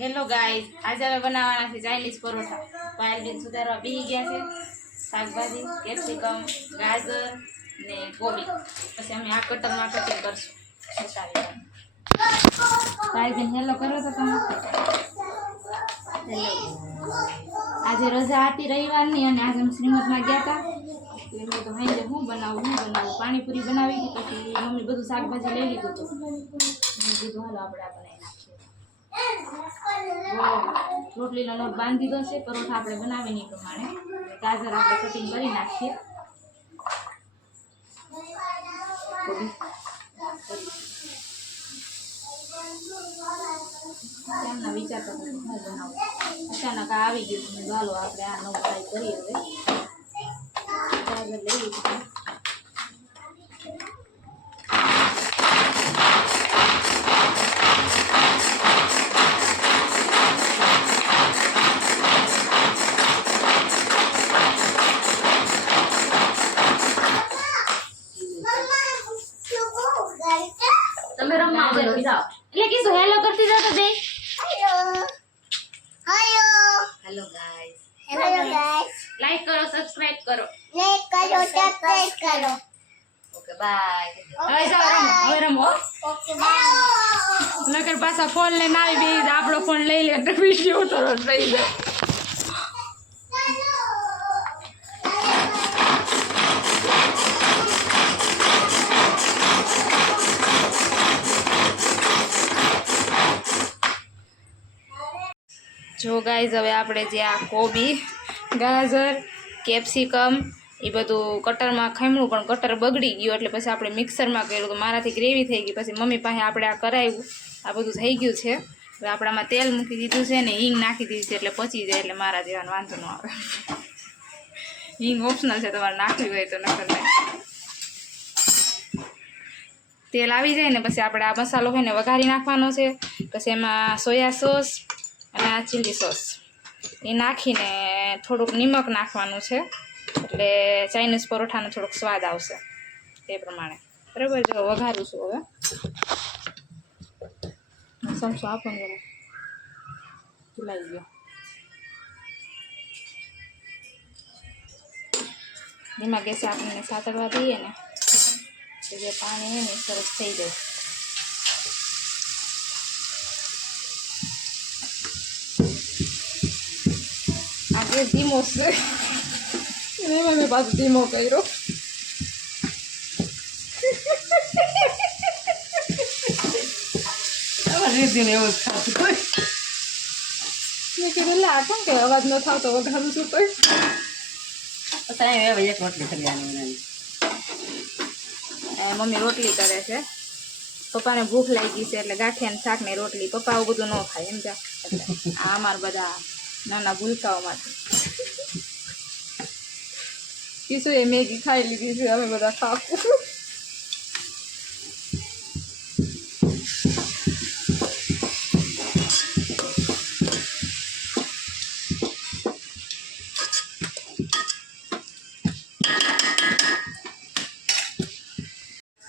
Hello guys, આજે અમે બનાવવાના છે ચાઇનીઝ પરોઠા. પાયલ બેન સુધારવા બેસી ગયા છે. શાકભાજી, કેપ્સિકમ, ગાજર ને કોબી. પછી અમે આ કટરમાં કટિંગ કરશું. પાયલ બેન હેલો કરો તો તમે. હેલો. આજે રજા હતી રવિવારની અને આજે અમે શ્રીમદમાં ગયા હતા. મેં તો ભાઈ હું બનાવું પાણીપુરી બનાવી હતી. પછી મમ્મી બધું શાકભાજી લઈ લીધું હતું. મેં કીધું હાલો આપણે આ બનાવી નાખીએ. રોટલીનો લોટ બાંધી દીધો છે. પરોઠા આપણે બનાવીને એ પ્રમાણે ગાજર આપણે કટિંગ કરી નાખીએ. તેમના વિચાર તો હું બનાવું. અચાનક આવી ગયું તમે ચાલો આપણે આ નવું ટ્રાય કરીએ. હવે ગાજર લઈ લીધું. તમે રમવા જાઓ એટલે કીધું હેલો કરતી જાવ તો બે હેલો ગાઈસ લાઈક કરો સબસ્ક્રાઇબ કરો ઓકે બાય હવે જાઓ રમો ઓકે બાય નકર પાછા ફોન લઈને આવી બે આપણો ફોન લઈ લે તો વિડિયો ઉતારો થઈ જાય. જો ગાઈઝ હવે આપણે જે આ કોબી, ગાજર, કેપ્સિકમ એ બધું કટરમાં ખમણું પણ કટર બગડી ગયું એટલે પછી આપણે મિક્સરમાં કર્યું તો મારાથી ગ્રેવી થઈ ગઈ. પછી મમ્મી પાસે આપણે આ કરાવ્યું, આ બધું થઈ ગયું છે. હવે આપણામાં તેલ મૂકી દીધું છે ને હિંગ નાખી દીધી છે એટલે પચી જાય એટલે મારા જેવાનો વાંધો ન આવે. હિંગ ઓપ્શનલ છે, તમારે નાખવી હોય તો નકર નહીં. તેલ આવી જાય ને પછી આપણે આ મસાલો હોય ને વઘારી નાખવાનો છે. પછી એમાં સોયા સોસ અને આ ચીલી સોસ એ નાખીને થોડુંક નિમક નાખવાનું છે એટલે ચાઇનીઝ પરોઠાનો થોડોક સ્વાદ આવશે એ પ્રમાણે. બરાબર, જો વઘારું છું હવે. સમસો આપો ને ચૂલાઈ ગયો. ધીમા ગેસે આપણને સાતડવા દઈએ ને તો જે પાણી હોય ને સરસ થઈ જાય. આજે ધીમો છે એમાં મેં પાછું ધીમો કર્યો. મેં કીધું લા કેમ કે અવાજ ન થાવ તો વઘારું છું તો મમ્મી રોટલી કરે છે. પપ્પાને ભૂખ લાગી છે એટલે ગાંઠિયા શાક ને રોટલી. પપ્પા આવું બધું ન ખાય એમ જા. આ અમારા બધા નાના ભૂલકાઓમાંથી કીશું એ મેગી ખાઈ લીધી છે. અમે બધા ખાવું.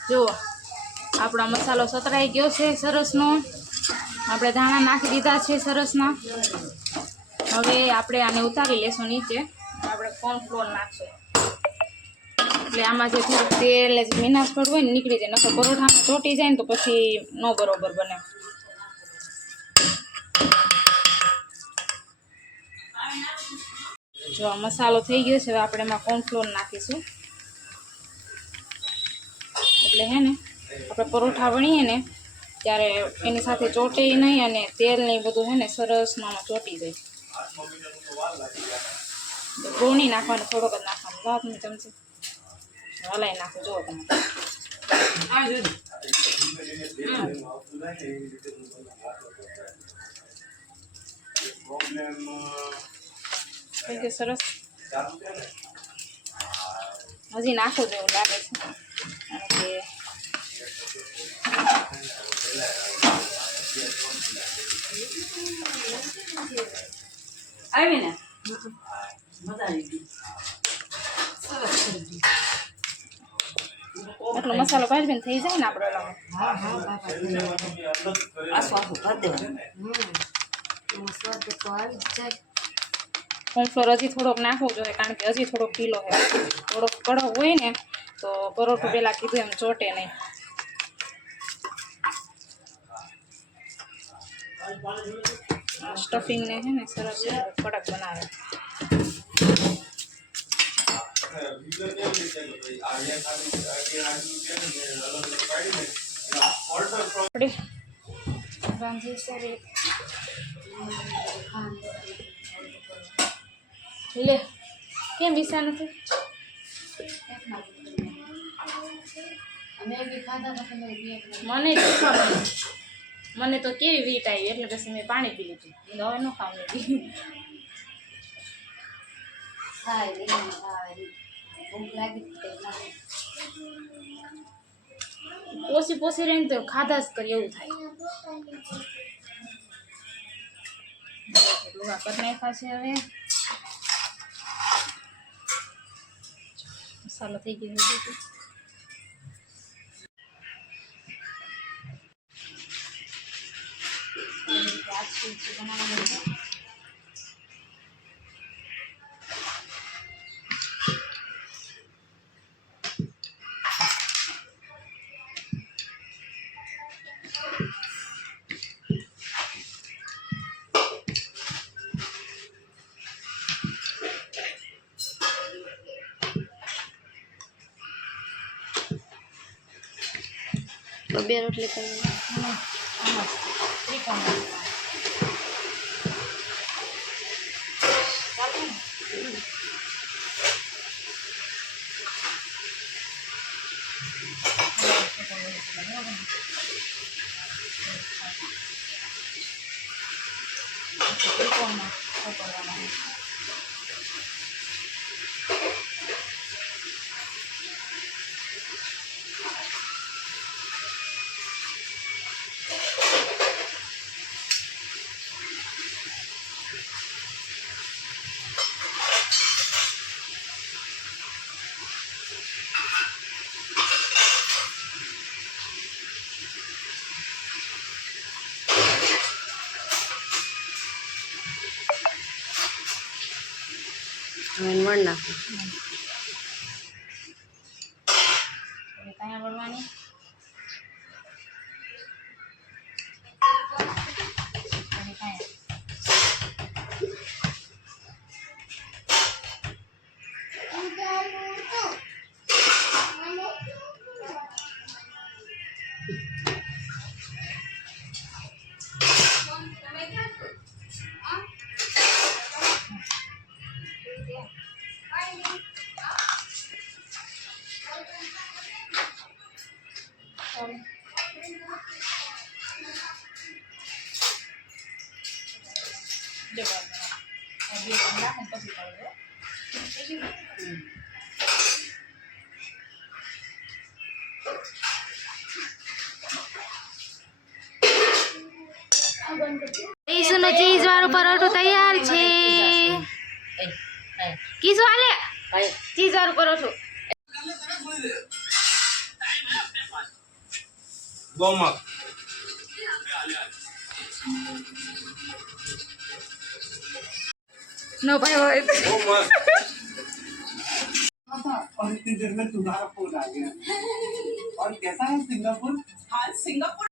જુઓ આપણો મસાલો સતરાઈ ગયો છે સરસનો. આપણે ધાણા નાખી દીધા છે સરસના. હવે આપણે આને ઉતારી લેશું નીચે. આપણે કોર્નફ્લોર નાખશું એટલે આમાં જે થોડુંક તેલ મીનાસ પડ હોય ને નીકળી જાય. નકર પરોઠામાં ચોટી જાય ને તો પછી ન બરોબર બને. જો આ મસાલો થઈ ગયો છે હવે આપણે એમાં કોર્નફ્લોર નાખીશું એટલે હે ને આપણે પરોઠા વણીએ ને ત્યારે એની સાથે ચોટે નહીં અને તેલ ને બધું હે ને સરસ નામાં ચોટી જાય. ગોણી નાખવાનું, થોડોક જ નાખવાનું. લાવ તમે ચમચી હલાઈ નાખો. જુઓ તમે થઈ ગયું સરસ. હજી નાખો જેવું લાગે છે આવી ને મજા આવી ગઈ. એટલો મસાલો ભાઈ થઈ જાય ને આપણે. કોર્નફ્લોર હજી થોડોક નાખવું જોઈએ કારણ કે હજી થોડોક ઢીલો છે. થોડોક કડક હોય ને તો પરોઠું પહેલાં કીધું એમ ચોટે નહીં. સ્ટફિંગને છે ને સરસ કડક બનાવે. લે કેમ વિસા નથી? મને તો કેવી વીટ આવી એટલે પછી મેં પાણી પી લીધું. હવે ન ખાવાનું. પોસી પોસી રહીને તો ખાધા જ કરી એવું થાય. લુગા કરી નાખ્યા છે. હવે મસાલો થઈ ગયો. બે રોટલી કરી વણ નાખો. ત્યાં વળવાની ઈસુનો ચીઝ વાળું પરોઠું તૈયાર છે. કીસુ હાલે ચીઝ વાળું પરોઠું. नो भाई और इतनी देर में तुम्हारा फोन आ गया। और कैसा है सिंगापुर? हाँ सिंगापुर